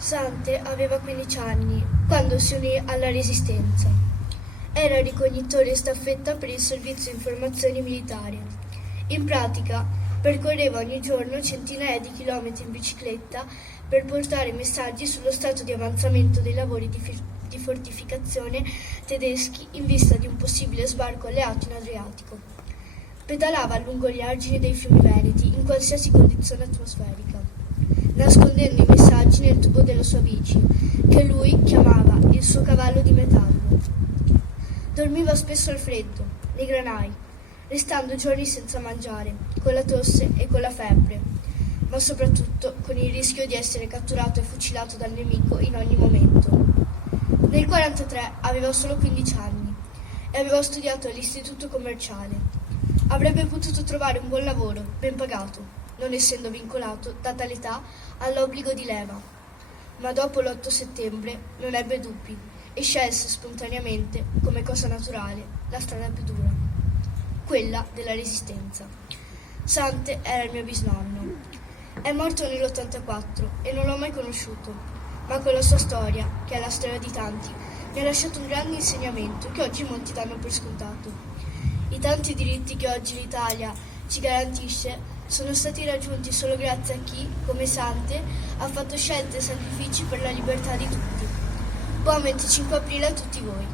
Sante aveva 15 anni quando si unì alla Resistenza. Era ricognitore staffetta per il servizio informazioni militari. In pratica, percorreva ogni giorno centinaia di chilometri in bicicletta per portare messaggi sullo stato di avanzamento dei lavori di fortificazione tedeschi in vista di un possibile sbarco alleato in Adriatico. Pedalava lungo gli argini dei fiumi veneti in qualsiasi condizione atmosferica, nascondendo i messaggi nel tubo della sua bici, che lui chiamava il suo cavallo di metallo. Dormiva spesso al freddo, nei granai, restando giorni senza mangiare, con la tosse e con la febbre, ma soprattutto con il rischio di essere catturato e fucilato dal nemico in ogni momento. Nel 1943 aveva solo 15 anni e aveva studiato all'istituto commerciale. Avrebbe potuto trovare un buon lavoro, ben pagato, non essendo vincolato, data l'età, all'obbligo di leva. Ma dopo l'8 settembre non ebbe dubbi e scelse spontaneamente, come cosa naturale, la strada più dura, quella della Resistenza. Sante era il mio bisnonno. È morto nell'84 e non l'ho mai conosciuto, ma con la sua storia, che è la storia di tanti, mi ha lasciato un grande insegnamento che oggi molti danno per scontato. I tanti diritti che oggi l'Italia ci garantisce sono stati raggiunti solo grazie a chi, come Sante, ha fatto scelte e sacrifici per la libertà di tutti. Buon 25 aprile a tutti voi.